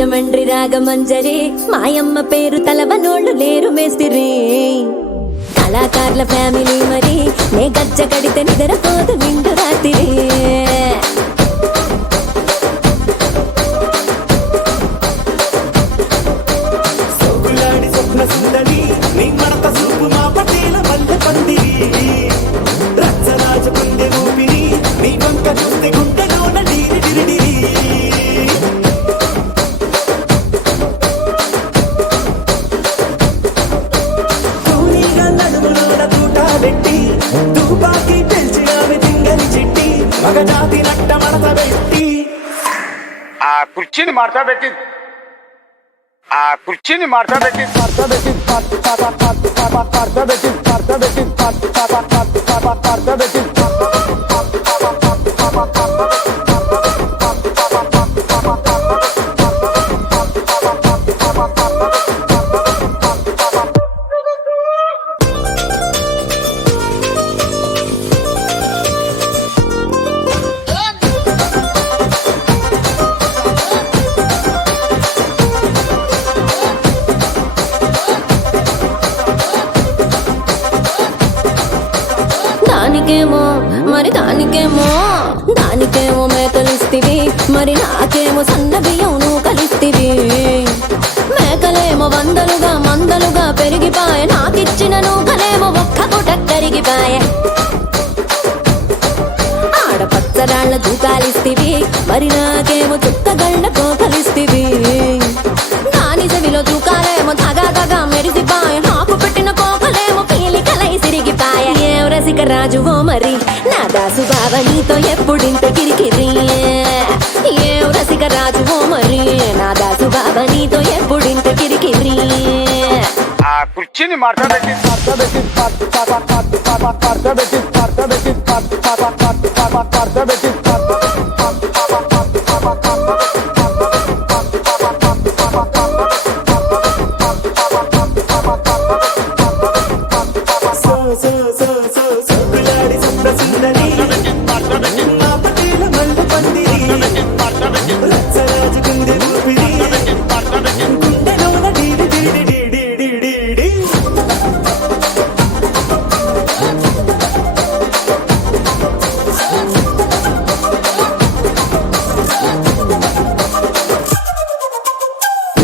రాజమండ్రి రాగమంజరి మాయమ్మ పేరు తలవనోళ్ళు లేరు మేస్తిరి కళాకారుల ఫ్యామిలీ మరి నే గజ్జ కడితే నిద్రపోదు నిండు రాత్రి కుర్చీని మార్చబెట్టి కుర్చీని మార్చబెట్టి దానికేమో మేకలిస్తివి మరి నాకేమో సన్న బియ్యం నువ్వు కలిస్తివి మేకలేమో మందలుగా పెరిగిపాయ నాకిచ్చిన నూకలేమో ఒక్క పూట కరిగిపాయ ఆడపచ్చరాళ్ల దూకాలిస్తివి మరి నాకేమో చుక్కగళ్ళ కోకలిస్తివి దాని చెవిలో దూకాలేమో దగా మెరిసిపాయ నాకు పెట్టిన కోకలేమో పీలికలై సిరిగిపాయ ఏం రసిక రాజువో మరి నా దాసు బావ నీతో ఎప్పుడింత కిరికిరి ఏం రసిక రాజువో మరి నా దాసు బావ నీతో ఎప్పుడింత కిరికిరి కుర్చీని మార్చబెట్టి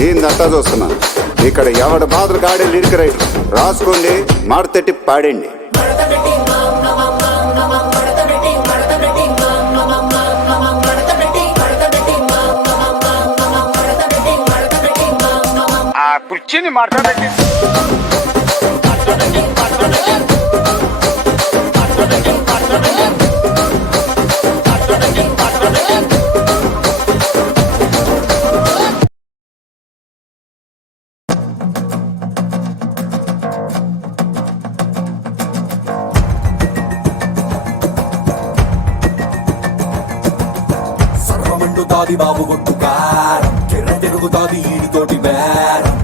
ఏందంతా చూస్తున్నా ఇక్కడ ఎవడి బాధలు కాడే లిరిక్ రైటర్ రాసుకోండి మాడతెట్టి పాడండి. కుర్చీని మార్చబెట్టి సర్వమండుతాది బాబు గొట్టు కారం కిర్ర తిరుగుతాది ఈడితోటి బేరం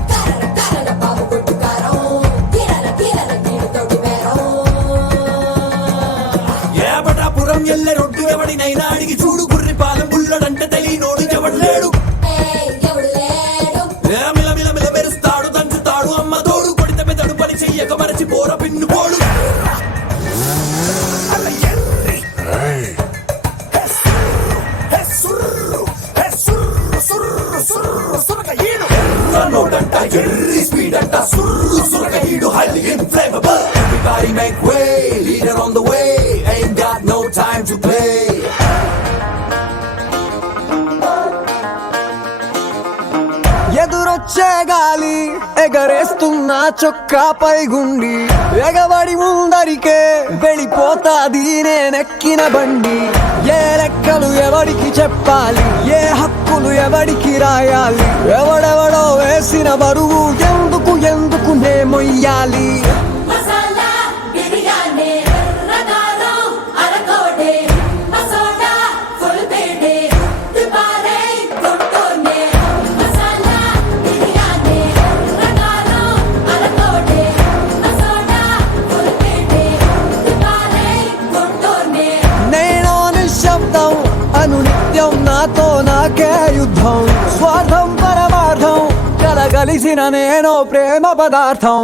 ఏబటాపురం ఎల్లె రొడ్డు ఎవడినైనా అడిగి చూడు గుర్రి పాలెం బుల్లడంటే తెలియనోడు ఎవడు లేడు మిలమిల మెరుస్తాడు దంచుతాడు అమ్మ తోడు కొడితే పెదడు పని చెయ్యక మరచి పోర పిన్ను పోడు నోడంట ఎర్రి స్పీడ్ అంట సుర్రు సురగీడు highly inflammable everybody make way leader on the way ain't got no time to play ఎదురొచ్చే గాలి ఎగరేస్తున్న చొక్కాపై గుండి ఎగబడి ముందరికే వెళ్ళిపోతాది నేనెక్కిన బండి ఏ లెక్కలు ఎవడికి చెప్పాలి ఏ హక్కులు ఎవడికి రాయాలి ఎవడెవడో వేసిన బరువు ఎందుకు నే మొయ్యాలి నాతో నాకే యుద్ధం స్వార్థం పరమ కలిసిన నేను ప్రేమ పదార్థం.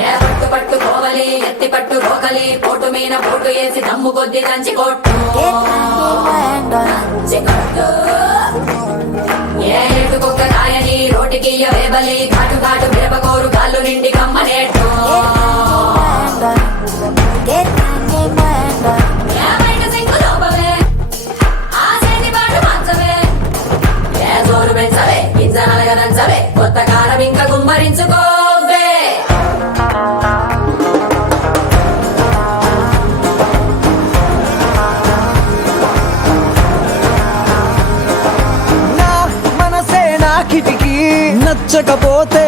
ఏ పట్టు పట్టు కోవలి ఎత్తి పట్టు గోకలి పోటు మీన పోటు వేసి దమ్ము కొద్ది దంచి కొట్టు దంచి కొట్టు. ఏ ఎటుకొక్క కాయని రోటికి వేబలి ఘాటు ఘాటు మిరపకోరు గాళ్ళు నిండి కమ్మనేట్టు. ఏ బయట సింగు లోపవే ఆ చేతి పాటు మంచవే. ఏ జోరు పెంచవే గింజనలగదంచవే కొత్త కారం ఇంకా గుమ్మరించుకోవే. నా మనసే నా కిటికీ నచ్చకపోతే